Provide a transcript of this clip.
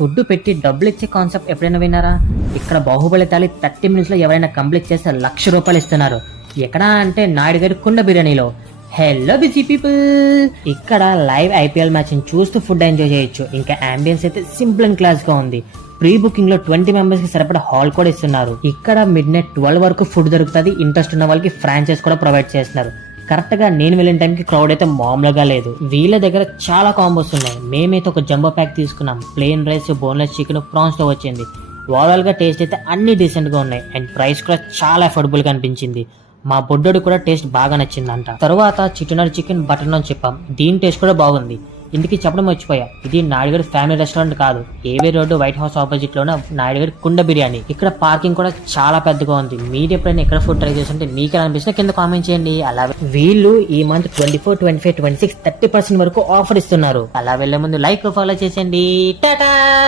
Food పెట్టి డబ్బులు ఇచ్చే కాన్సెప్ట్ ఎప్పుడైనా విన్నారా? ఇక్కడ బాహుబలి తాలి 30 minutes లో ఎవరైనా కంప్లీట్ చేస్తే ₹1,00,000 ఇస్తున్నారు. ఎక్కడ అంటే నాయుడు గారి కుండ బిర్యానీలో. హలో బిజీ పీపుల్, ఇక్కడ లైవ్ ఐపీఎల్ మ్యాచ్ ని చూస్తూ ఫుడ్ ఎంజాయ్ చేయొచ్చు. ఇంకా అంబియన్స్ అయితే సింపుల్ అండ్ క్లాస్ గా ఉంది. ప్రీ బుకింగ్ లో 20 members కి సరిపడా హాల్ కూడా ఇస్తున్నారు. ఇక్కడ మిడ్నైట్ 12 వరకు ఫుడ్ దొరుకుతుంది. ఇంట్రెస్ట్ ఉన్న వాళ్ళకి ఫ్రాంచైజ్ కూడా ప్రొవైడ్ చేస్తున్నారు. కరెక్ట్ గా నేను వెళ్ళిన టైంకి క్రౌడ్ అయితే మామూలుగా లేదు. వీళ్ళ దగ్గర చాలా కాంబోస్ ఉన్నాయి. మేమైతే ఒక జంబో ప్యాక్ తీసుకున్నాం. Plain rice, boneless chicken, prawns తో వచ్చింది. ఓవరాల్ గా టేస్ట్ అయితే అన్ని డీసెంట్ గా ఉన్నాయి అండ్ ప్రైస్ కూడా చాలా అఫోర్డబుల్ గా అనిపించింది. మా బొడ్డోడు కూడా టేస్ట్ బాగా నచ్చిందంట. తర్వాత చికెన్ చికెన్ బటర్ నాన్ చెప్పాం. దీని టేస్ట్ కూడా బాగుంది. ఇందుకు చెప్పడం మర్చిపోయా, ఇది నాయుడుగారి ఫ్యామిలీ రెస్టారెంట్ కాదు. ఏవే రోడ్డు వైట్ హౌస్ ఆపోజిట్ లోనే నాయుడుగారి కుండ బిర్యానీ. ఇక్కడ పార్కింగ్ కూడా చాలా పెద్దగా ఉంది. మీరు ఎప్పుడైనా ఎక్కడ ఫుడ్ ట్రై చేస్తుంటే మీకు ఎలా అనిపిస్తే కింద కామెంట్ చేయండి. అలాగే వీళ్ళు ఈ మంత్ 24, 25, 26 30% వరకు ఆఫర్ ఇస్తున్నారు. అలా వెళ్లే ముందు లైక్ ఫాలో చేసేయండి. టాటా.